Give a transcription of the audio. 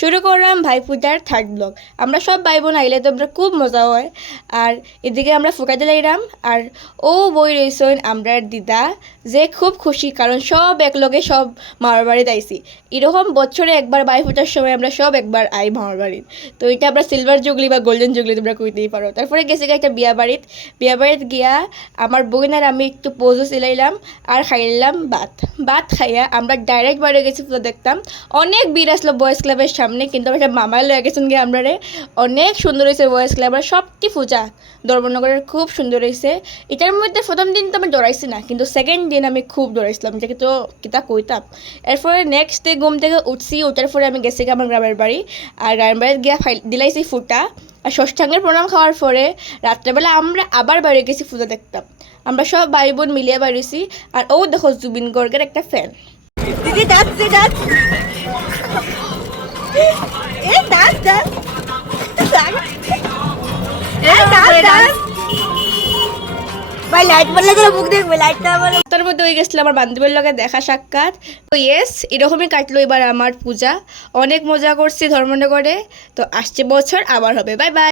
শুরু করলাম ভাইফোঁটার third blog. আমরা সব ভাই বোন আইলে তো আমরা খুব মজা হয়। আর এদিকে আমরা ফুটা দিলাইলাম আর ও বই রয়েছেন আমরা দিদা, যে খুব খুশি কারণ সব একলগে সব মামার বাড়িতে আইসি। এরকম বছরে একবার ভাইফোঁটার সময় আমরা সব একবার আই মামার বাড়ির। তো এটা আমরা সিলভার জুগলি বা গোল্ডেন জুগলি তোমরা কইতেই পারো। তারপরে গেছে একটা বিয়া বাড়িত গিয়া আমার বোন আর আমি একটু পোজও সিলাইলাম আর খাইলাম ভাত খাইয়া আমরা ডাইরেক্ট বাড়ি গেছি ফুটা দেখতাম। অনেক ভিড় আসলো বয়েজ ক্লাবের সামনে, কিন্তু আমরা মামায় লয়ে গেছেন গিয়ে আমরা অনেক সুন্দর হয়েছে বয়েজ ক্লাব। আমরা সবটি পূজা ধর্মনগরের খুব সুন্দর হয়েছে। এটার মধ্যে প্রথম দিন তো আমি ডরাইছি না, কিন্তু সেকেন্ড দিন আমি খুব ডরাইছিলাম, যেটা তো কিতা কইতাম। এরপরে নেক্সট ডে ঘুম থেকে উঠছি, ওঠার পরে আমি গেছি আমার গ্রামের বাড়ি। আর গ্রামের বাড়িতে গিয়া দিলাইছি ফুটা আর ষষ্ঠাঙ্গের প্রণাম খাওয়ার পরে রাত্রেবেলা আমরা আবার বাড়ি গেছি পূজা দেখতাম। আমরা সব ভাই বোন মিলিয়ে বাড়িছি। আর ও দেখো জুবিন গর্গের একটা ফ্যান। দিদি ডাচ ভাই লাইট বললে যেন মুখ দেখবে, লাইটটা আমার তার মধ্যে হয়ে গেছিল আমার বান্ধবীর লগে দেখা সাক্ষাৎ। তো ইয়েস, এরকমই কাটলো এবার আমার পূজা। অনেক মজা করছি ধর্মনগরে। তো আসছে বছর আবার হবে। Bye bye.